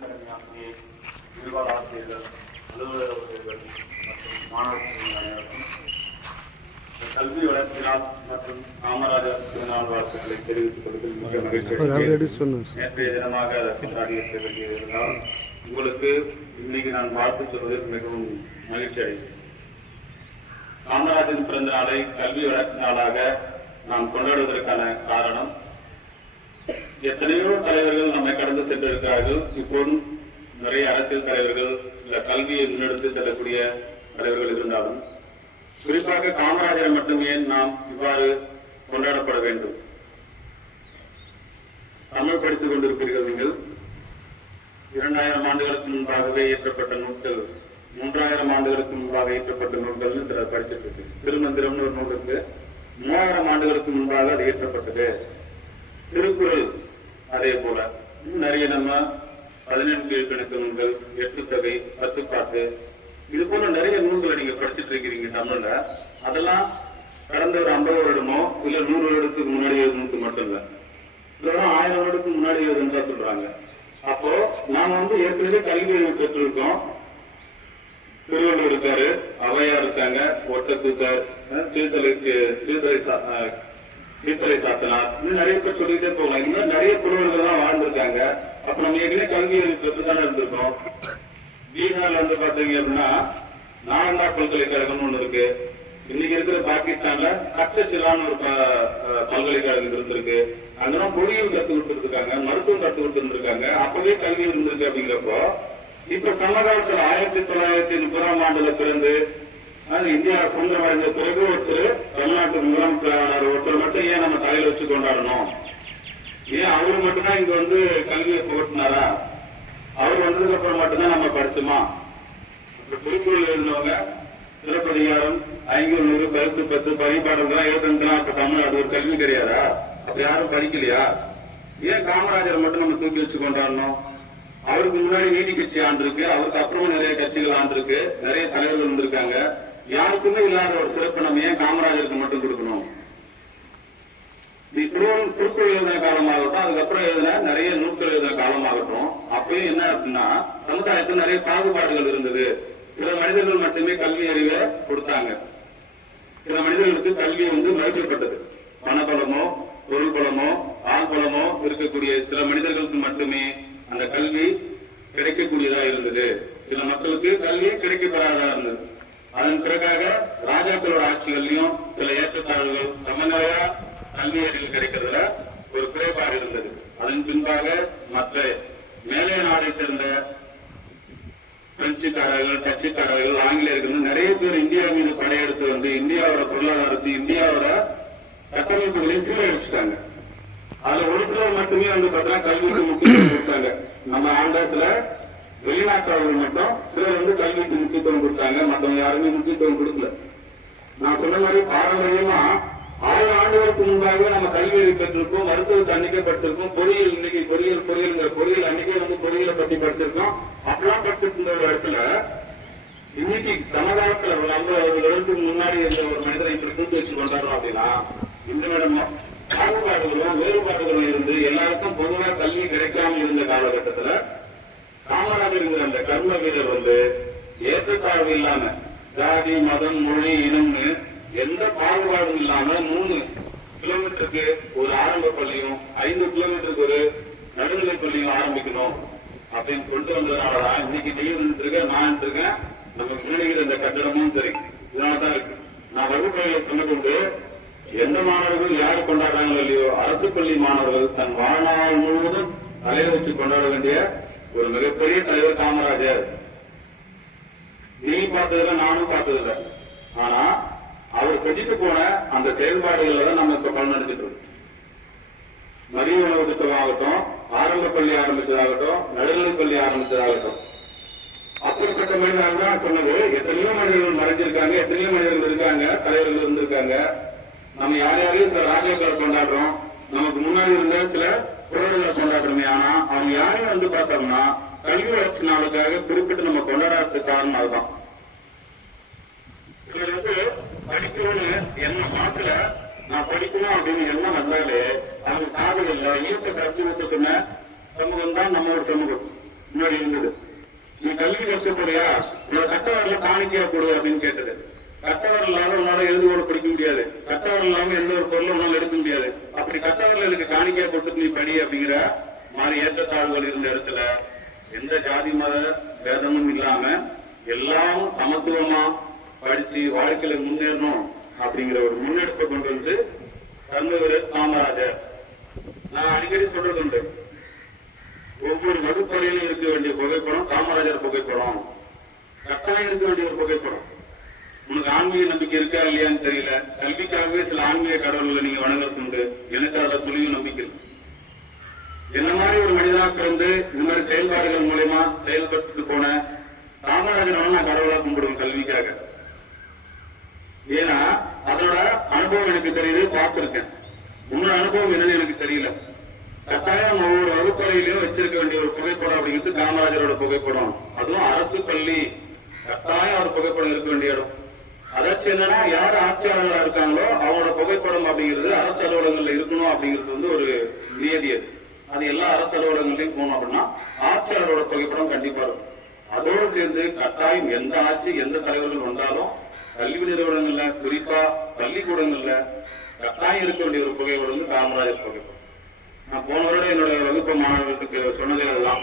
தலைமையாசிரியை நிர்வாக ஆசிரியர்கள் அலுவலக ஊழியர்கள் மற்றும் மாணவர்கள் அனைவருக்கும் இந்த கல்வி வளர்ச்சி நாள் மற்றும் காமராஜர் திருநாள் வாழ்த்துக்களை தெரிவித்துக் கொள்வதில் மிக மகிழ்ச்சி அவர் அடைகிறேன். ஆல்ரெடி சொன்னார் சார் நேற்றைய தினமாக கொண்டாடி உங்களுக்கு இன்னைக்கு நான் வாழ்த்து சொல்வதில் மிகவும் மகிழ்ச்சி அடைகிறேன். காமராஜரின் பிறந்த நாளை கல்வி வளர்ச்சி நாளாக நாம் கொண்டாடுவதற்கான காரணம் எத்தனையோ தலைவர்கள் நம்மை கடந்து சென்றிருக்கிறார்கள். இப்போதும் நிறைய அரசியல் தலைவர்கள் இல்ல கல்வியை முன்னெடுத்து செல்லக்கூடிய தலைவர்கள் இருந்தாலும் குறிப்பாக காமராஜரை மட்டுமே நாம் இவ்வாறு கொண்டாடப்பட வேண்டும். தமிழ் படித்துக் கொண்டிருப்பீர்கள் நீங்கள். இரண்டாயிரம் ஆண்டுகளுக்கு முன்பாகவே இயற்றப்பட்ட நூல்கள் மூன்றாயிரம் ஆண்டுகளுக்கு முன்பாக இயற்றப்பட்ட நூல்கள்னு சில படிச்சிட்டு இருக்கு. திருமந்திரம்னு ஒரு நூல் இருக்கு. மூவாயிரம் ஆண்டுகளுக்கு முன்பாக அது இயற்றப்பட்டது திருக்குறள் அதே போல இன்னும் நிறைய நம்ம பதினெண்டு கணக்கு நூல்கள் எட்டு தொகை பத்துப்பாட்டு இது போல நிறைய நூல்களை நீங்க படிச்சிட்டு இருக்கிறீங்க தமிழ்ல. அதெல்லாம் கடந்த ஒரு ஐம்பது வருடமோ இல்ல நூறு வருடத்துக்கு முன்னாடி எழுதுனதுக்கு மட்டும் இல்ல இதெல்லாம் ஆயிரம் வருடத்துக்கு முன்னாடி எழுதுன்னு சொல்றாங்க. அப்போ நாம வந்து ஏற்கனவே கல்வி அறிவு பெற்றிருக்கோம். திருவள்ளுவர் இருக்காரு அவையா இருக்காங்க ஒட்டத்துக்கார் திருத்தலைக்கு திருத்தலை சா- அஹ், சாத்தனார். இன்னும் நிறைய பேர் சொல்லிட்டே போகலாம். இன்னும் நிறைய புலவர்கள் தான் வாழ்ந்திருக்காங்க. அப்ப நம்ம ஏற்கனவே கல்வி அறிவு தானே இருந்திருக்கோம். பீகார்ல வந்து பாத்தீங்க அப்படின்னா நாலந்தா பல்கலைக்கழகம்னு ஒண்ணு இருக்கு. இன்னைக்கு இருக்கிற பாகிஸ்தான்ல கட்டசிலான்னு ஒரு பல்கலைக்கழகம் இருந்திருக்கு. அங்கெல்லாம் பொறியியல் கத்துக்கிட்டு இருக்காங்க மருத்துவம் கத்துக்கிட்டு இருந்திருக்காங்க அப்பவே கல்வி இருந்திருக்கு அப்படிங்கிறப்போ இப்ப சமகாலத்துல ஆயிரத்தி தொள்ளாயிரத்தி முப்பதாம் ஆண்டுல பிறந்து அது இந்தியா சுதந்திரம் அடைந்த பிறகு ஒருத்தர் தமிழ்நாட்டு முதலமைச்சரானார் ஒருத்தர் மட்டும் ஏன் நம்ம தலையில வச்சு கொண்டாடணும்? ஏன் அவரு மட்டும்தான் இங்க வந்து கல்வியை புகட்டினாரா? அவர் வந்ததுக்கு அப்புறம் மட்டும்தான் நம்ம படிச்சோமா? திருக்குறள் இருந்தவங்க சிறப்பதிகாரம் ஐநூறு நூறு பத்து பத்து பரிபாடல்கள் எழுதுனா அப்ப தமிழ் அது ஒரு கல்வி கிடையாதா? அப்ப யாரும் படிக்கலையா? ஏன் காமராஜரை மட்டும் நம்ம தூக்கி வச்சு கொண்டாடணும்? அவருக்கு முன்னாடி நீதி கட்சி ஆண்டிருக்கு அவருக்கு அப்புறமும் நிறைய கட்சிகள் ஆண்டிருக்கு நிறைய தலைவர்கள் வந்திருக்காங்க. யாருக்குமே இல்லாத ஒரு சிறப்பு நம்ம ஏன் காமராஜருக்கு மட்டும் கொடுக்கணும்? திருவள்ளுவர் திருக்குறள் எழுதின காலமாகட்டும் அதுக்கப்புறம் எழுதின நிறைய நூல்கள் எழுதின காலமாகட்டும் அப்பயும் என்ன அப்படின்னா சமுதாயத்தில் நிறைய பாகுபாடுகள் இருந்தது. சில மனிதர்கள் மட்டுமே கல்வி அறிவை கொடுத்தாங்க. சில மனிதர்களுக்கு கல்வி வந்து மறுக்கப்பட்டது பணபலமோ பொருள் பலமோ ஆள் பலமோ இருக்கக்கூடிய சில மனிதர்களுக்கு மட்டுமே அந்த கல்வி கிடைக்கக்கூடியதா இருந்தது. சில மக்களுக்கு கல்வி கிடைக்கப்படாதா இருந்தது. அதன் பிறகாக ராஜாக்களோட ஆட்சிகள்லயும் சில ஏற்றத்தாழ்வுகள் சமநிலையா கல்வி அறிவு கிடைக்கிறதுல ஒரு குறைபாடு இருந்தது. அதன் பின்பாக மற்ற மேலே நாடை சேர்ந்த பிரெஞ்சுக்காரர்கள் டச்சுக்காரர்கள் ஆங்கிலேயர்கள் நிறைய பேர் இந்தியா மீது படையெடுத்து வந்து இந்தியாவோட பொருளாதாரத்தை இந்தியாவோட கட்டமைப்புகளையும் சீரழிச்சுட்டாங்க. அதுல ஒரு சிலர் மட்டுமே வந்து பார்த்தீங்கன்னா கல்விக்கு முக்கியத்துவம் கொடுத்தாங்க. நம்ம ஆண்டாசுல வெளிநாட்டவர்கள் மட்டும் சிலர் வந்து கல்விக்கு முக்கியத்துவம் கொடுத்தாங்க மற்றவங்க யாருமே முக்கியத்துவம் கொடுக்கல. நான் சொன்ன மாதிரி பாரம்பரியமா ஆயிரம் ஆண்டுகளுக்கு முன்பாகவே நம்ம கல்வி பெற்றிருக்கோம் மருத்துவத்தை அன்னைக்கே படிச்சிருக்கோம் பொறியியல் இன்னைக்கு பொறியியல் பொறியியல் பொறியியல் அன்னைக்கே வந்து பொறியியலை பத்தி படிச்சிருக்கோம். அப்பெல்லாம் படிச்சிட்டு இருந்த ஒரு இடத்துல இன்னைக்கு சமகாலத்துல ஒரு இடத்துக்கு முன்னாடி இருந்த ஒரு மனிதரை இப்படி கூட்டு வச்சு கொண்டாடுறோம் அப்படின்னா இந்த மேடம் பாகுபாடுகளும் வேறுபாடுகளும் இருந்து எல்லாருக்கும் பொதுவாக கல்வி கிடைக்காம இருந்த காலகட்டத்துல காமராஜருங்கிற அந்த கர்ம வீரர் வந்து ஏற்றத்தாழ்வு இல்லாம ஜாதி மதம் மொழி இனம்னு எந்த பாகுபாடும் இல்லாம மூணு கிலோமீட்டருக்கு ஒரு ஆரம்ப பள்ளியும் ஐந்து கிலோமீட்டருக்கு ஒரு நடுநிலை பள்ளியும் ஆரம்பிக்கணும் அப்படின்னு கொண்டு வந்ததுனாலதான் இன்னைக்கு நீ இருக்க நான் இருக்கேன். நம்ம பிள்ளைகிற இந்த கட்டடமும் சரி. இதனாலதான் இருக்கு. நான் வகுப்பறையில சொன்னதுண்டு எந்த மாணவர்கள் யாரு கொண்டாடுறாங்களோ இல்லையோ அரசு பள்ளி மாணவர்கள் தன் வாழ்நாள் முழுவதும் தலையை வச்சு கொண்டாட வேண்டிய ஒரு மிகப்பெரிய தலைவர் காமராஜர். நீ பார்த்ததில்ல நானும் பார்த்ததில்ல. ஆனா அவர் செஞ்சுட்டு போன அந்த செயல்பாடுகள்ல தான் நம்ம இப்ப பலனடிச்சிட்டு இருக்கோம். மதிய உணவு திட்டமாகட்டும் ஆரம்ப பள்ளி ஆரம்பிச்சதாகட்டும் நடுநிலை பள்ளி ஆரம்பிச்சதாகட்டும். அப்படிப்பட்ட மனிதர்கள் தான் சொன்னது. எத்தனையோ மனிதர்கள் மறைஞ்சிருக்காங்க எத்தனையோ மனிதர்கள் இருக்காங்க தலைவர்கள் இருந்திருக்காங்க. நம்ம யார் யாரையும் இந்த ராஜாக்களை கொண்டாடுறோம். நமக்கு முன்னாடி இருந்த சில குரல்களை கொண்டாடுறோமே ஆனா அவங்க யாரையும் வந்து பார்த்தோம்னா கல்வி வளர்ச்சி நாளுக்காக குறிப்பிட்டு நம்ம கொண்டாடுறதுக்கு காரணம் அதுதான். சிலர் வந்து படிக்கணும்னு என்ன மாத்துல நான் படிக்கணும் அப்படின்னு எண்ணம் வந்தாலே அவங்க காதல் இல்ல ஈர்த்த கட்சி விட்டு சொன்ன சமூகம் தான் நம்மளோட சமூகம். முன்னாடி இருந்தது. நீ கல்வி கஷ்டப்படுறியா உன்னோட கட்டவரில் காணிக்கையா கொடு அப்படின்னு கேட்டது. கட்டவர் இல்லாத உன்னால எழுதுவோட படிக்க முடியாது. கட்டவர் இல்லாம எந்த ஒரு பொருளும் உன்னால எடுக்க முடியாது. அப்படி கட்டவர்ல எனக்கு காணிக்கையா கொடுத்து நீ படி அப்படிங்கிற மாதிரி ஏற்றத்தாழ்வுகள் இருந்த இடத்துல எந்த ஜாதி மத பேதமும் இல்லாம எல்லாரும் சமத்துவமா படிச்சு வாழ்க்கையில முன்னேறணும் அப்படிங்கிற ஒரு முன்னெடுப்பை கொண்டு வந்து தர்மவீரர் காமராஜர் நான் அடிக்கடி சொல்றது உண்டு. ஒவ்வொரு வகுப்பறையிலும் இருக்க வேண்டிய புகைப்படம் காமராஜர் புகைப்படம். கட்டாயம் இருக்க வேண்டிய ஒரு புகைப்படம். ஆன்மீக நம்பிக்கை இருக்கா இல்லையான்னு தெரியல. கல்விக்காகவே சில ஆன்மீக கடவுள்களை நீங்க வணங்குறது உண்டு எனக்கு அதுல துளியும் நம்பிக்கை என்ன மாதிரி ஒரு மனிதனா பிறந்து இந்த மாதிரி செயல்பாடுகள் மூலயமா செயல்பட்டு போன காமராஜரை நான் கடவுளா கும்பிடுவேன் கல்விக்காக. ஏன்னா அதோட அனுபவம் எனக்கு தெரியுது பார்த்திருக்கேன். உன்னோட அனுபவம் என்னன்னு எனக்கு தெரியல. கட்டாயம் ஒவ்வொரு வகுப்பறையிலையும் வச்சிருக்க வேண்டிய ஒரு புகைப்படம் அப்படிங்கிறது காமராஜரோட புகைப்படம். அதுவும் அரசு பள்ளி கட்டாயம் ஒரு புகைப்படம் இருக்க வேண்டிய இடம். அதாச்சும் என்னன்னா யார் ஆட்சியாளர்களா இருக்காங்களோ அவங்களோட புகைப்படம் அப்படிங்கிறது அரசு அலுவலகங்கள்ல இருக்கணும் அப்படிங்கிறது வந்து ஒரு நியதி அது. அது எல்லா அரசு அலுவலகங்களையும் போகணும் அப்படின்னா ஆட்சியாளரோட புகைப்படம் கண்டிப்பா இருக்கும். அதோடு சேர்ந்து கட்டாயம் எந்த ஆட்சி எந்த தலைவர்கள் வந்தாலும் கல்வி நிறுவனங்கள்ல குறிப்பா பள்ளிக்கூடங்கள்ல கட்டாயம் இருக்க வேண்டிய ஒரு புகைப்படம் வந்து காமராஜர் புகைப்படம். நான் போன என்னுடைய என்னோட வகுப்பு மாணவர்களுக்கு சொன்னதே அதுதான்.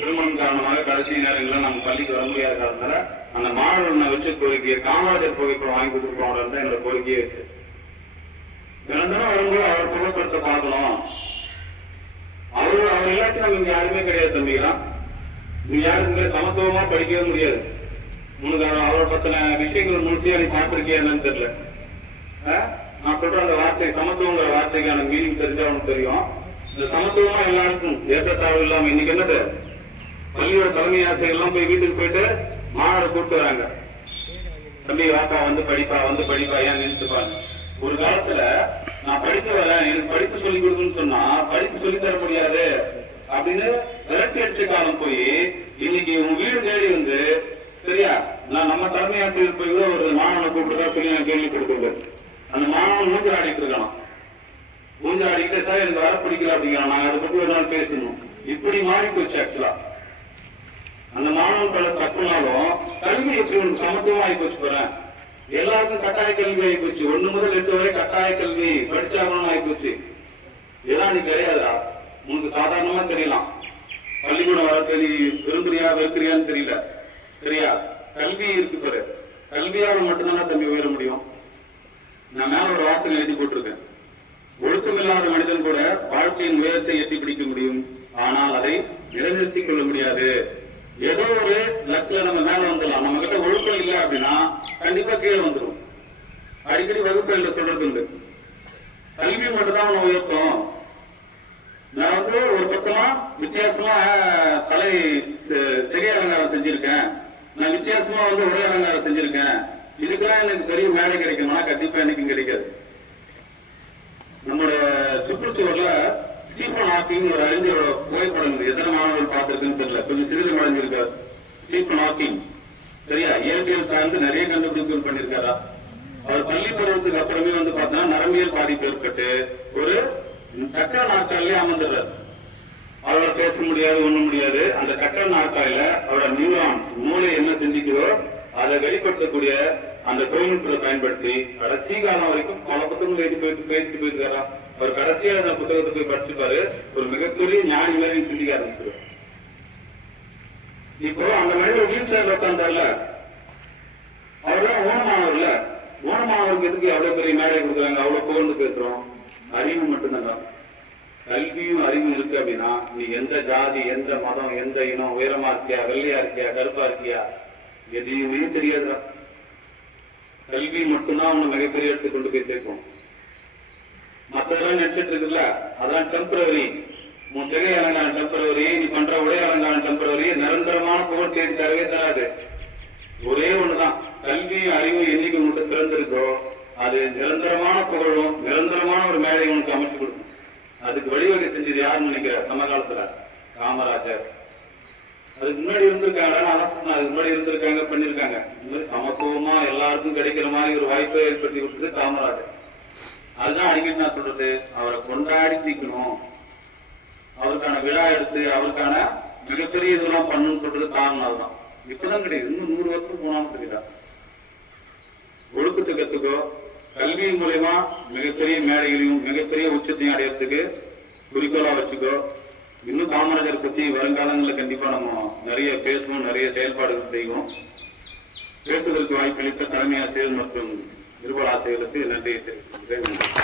திருமணம் காரணமாக கடைசி நேரங்களில் நம்ம பள்ளிக்கு வர முடியாத காரணத்தால அந்த மாணவர்கள் வச்சு கோரிக்கையை காமராஜர் புகைப்படம் வாங்கி கொடுத்துருக்கோம் தான் என்னோட கோரிக்கையே இருக்கு. தினந்தனம் வரும்போது அவர் புகைப்படத்தை பார்க்கணும். அவரு அவர் இல்லாட்டி நம்ம இங்க யாருமே கிடையாது தம்பிகளா நீ யாருக்குமே சமத்துவமா படிக்கவே முடியாது. உனக்கு அவ- அவரை பத்தின விஷயங்கள் முழுசியா நீ பார்த்திருக்கியா என்னன்னு தெரியல. நான் சொல்ற அந்த வார்த்தை சமத்துவங்கிற வார்த்தைக்கான மீனிங் தெரிஞ்சா உனக்கு தெரியும். இந்த சமத்துவமா எல்லாருக்கும் ஏற்றத்தாழ்வு இல்லாம இன்னைக்கு என்னது? பள்ளியோட தலைமை ஆசிரியர் எல்லாம் போய் வீட்டுக்கு போயிட்டு மாணவர் கூப்பிட்டு வராங்க தம்பி வாப்பா வந்து படிப்பா வந்து படிப்பா ஏன் நினைச்சுப்பாங்க ஒரு காலத்துல நான் படிக்க வரேன் எனக்கு படிப்பு சொல்லி கொடுக்குன்னு சொன்னா படிப்பு சொல்லி தர முடியாது. அப்படின்னு விரட்டி அடிச்ச காலம் போய் இன்னைக்கு உன் வீடு தேடி வந்து சரியா நான் நம்ம தலைமை ஆசிரியர் போய் கூட ஒரு மாணவனை கூப்பிட்டுதான் சொல்லி நான் கேள்வி அந்த மாணவன் மூஞ்சல் ஆடிட்டு இருக்கான். மூஞ்சல் ஆடிக்கிட்டு சார் எனக்கு வர பிடிக்கல அப்படிங்கிறான். நாங்க அதை பத்தி ஒரு நாள் பேசணும். இப்படி மாறி போச்சு ஆக்சுவலா அந்த மாணவன் பல தப்புனாலும் கல்வி எப்படி ஒன்று சமத்துவம் ஆகி போச்சு போறேன் எல்லாருக்கும் கட்டாய கல்வி ஆகி போச்சு. ஒண்ணு முதல் எட்டு வரை கட்டாய கல்வி படிச்சாகணும் ஆகி போச்சு. இதெல்லாம் நீ கிடையாதா உனக்கு சாதாரணமா தெரியலாம். பள்ளிக்கூடம் வர தெரி விரும்புறியா வெறுக்கிறியான்னு தெரியல. சரியா? கல்வி இருக்கு பாரு. கல்வியால மட்டும்தானே தம்பி உயர முடியும். நான் மேல ஒரு வாசல் எழுதி போட்டிருக்கேன். ஒழுக்கமில்லாத மனிதன் கூட வாழ்க்கையின் உயரத்தை எட்டி பிடிக்க முடியும். ஆனால் அதை நிலைநிறுத்திக் கொள்ள முடியாது. ஏதோ ஒரு லக்ல நம்ம மேல வந்துடலாம். நம்ம கிட்ட ஒழுக்கம் இல்லை அப்படின்னா கண்டிப்பா கீழே வந்துடும் அடிக்கடி வகுப்புகள்ல சொல்றது உண்டு. கல்வி மட்டும்தான் நம்ம உயர்த்தோம் நான் வந்து ஒரு பக்கமா வித்தியாசமா கலை தலை செ- சிகை அலங்காரம் செஞ்சிருக்கேன். நான் வித்தியாசமா வந்து உடை அலங்காரம் செஞ்சிருக்கேன். இதுக்கெல்லாம் எனக்கு பெரிய மேடை கிடைக்குமா கண்டிப்பா எனக்கும் கிடைக்காது. நம்மளோட சுற்றுச்சூழல்ல ஸ்டீஃபன் ஹாக்கிங் ஒரு அறிஞரோட புகைப்படம் எத்தனை மாணவர்கள் பார்த்திருக்குன்னு தெரியல. கொஞ்சம் சிறிது அடைஞ்சிருக்கார் ஸ்டீஃபன் ஹாக்கிங் சரியா? இயற்பியல் சார்ந்து நிறைய கண்டுபிடிப்புகள் பண்ணிருக்காரா அவர் பள்ளி பருவத்துக்கு அப்புறமே வந்து பார்த்தா நரம்பியல் பாதிப்பு ஏற்பட்டு ஒரு சக்கர நாற்காலிலே அமர்ந்துடுறாரு. அவரால் பேச முடியாது ஒண்ணும் முடியாது. அந்த சக்கர நாற்காலில அவரோட நியூரான்ஸ் மூளை என்ன சிந்திக்குதோ அதை வெளிப்படுத்தக்கூடிய அந்த தொழில்நுட்பத்தை பயன்படுத்தி கடைசி காலம் வரைக்கும் பல புத்தகங்கள் எழுதி போயிட்டு பேசிட்டு போயிருக்காரா அவர் கடைசியா அந்த புத்தகத்தை போய் படிச்சுப்பாரு ஒரு மிகப்பெரிய ஞானி மாதிரி சிந்திக்க ஆரம்பிச்சிருவார். இப்போ அந்த மனிதர் வீல் சேர்ல உட்கார்ந்தார்ல அவர்தான் ஊனமானவர்ல ஊனமானவருக்கு எதுக்கு அவ்வளவு பெரிய மேடை கொடுக்குறாங்க? அவ்வளவு புகழ்ந்து பேசுறோம். அறிவு மட்டும்தான் கல்வியும் அறிவும் இருக்கு அப்படின்னா நீ எந்த ஜாதி எந்த மதம் எந்த இனம் உயரமா இருக்கியா வெள்ளையா இருக்கியா கருப்பா இருக்கியா எதையுமே தெரியாதா கல்வி மட்டும்தான் உன்னை மிகப்பெரிய இடத்துக்கு கொண்டு போய் சேர்க்கும். மத்ததெல்லாம் நினைச்சிட்டு இருக்குல்ல அதான் டெம்பரவரி உன் சிகை அலங்காரம் டெம்பரவரி நீ பண்ற உடை அலங்காரம் டெம்பரவரி நிரந்தரமான புகழ் தேடி தரவே தராது. ஒரே ஒண்ணுதான். கல்வியும் அறிவும் என்னைக்கு உங்கள்கிட்ட திறந்திருக்கோ அது நிரந்தரமான புகழும் நிரந்தரமான ஒரு மேடை உனக்கு அமைச்சு கொடுக்கும். அதுக்கு வழிவகை செஞ்சது யாருன்னு நினைக்கிற? சமகாலத்துல. காமராஜர். அதுக்கு முன்னாடி இருந்திருக்காங்க. அதான் சொன்னேன், அதுக்கு முன்னாடி இருந்திருக்காங்க பண்ணிருக்காங்க. இந்த மாதிரி சமத்துவமா எல்லாருக்கும் கிடைக்கிற மாதிரி ஒரு வாய்ப்பை ஏற்படுத்தி கொடுத்தது காமராஜர். அதுதான் அடிக்கடி நான் சொல்றது. அவரை கொண்டாடி தீக்கணும் அவருக்கான விழா எடுத்து அவருக்கான மிகப்பெரிய இதெல்லாம் பண்ணணும்னு சொல்றது காரணம் அதுதான். இப்பதான் கிடையாது. இன்னும் நூறு வருஷம் போனாலும் தெரியுதா ஒழுக்கத்தை கத்துக்கோ. கல்வி மூலயமா மிகப்பெரிய மேடைகளையும் மிகப்பெரிய உச்சத்தையும் அடையறதுக்கு குறிக்கோளா வச்சுக்கோ. இன்னும் காமராஜர் பத்தி வருங்காலங்களில் கண்டிப்பா நம்ம நிறைய பேசணும் நிறைய செயல்பாடுகள் செய்வோம். பேசுவதற்கு வாய்ப்பளித்த தலைமை ஆசிரியர் மற்றும் நிருபர் ஆசிரியர்களுக்கு நன்றியை தெரிவித்துக்கிறேன்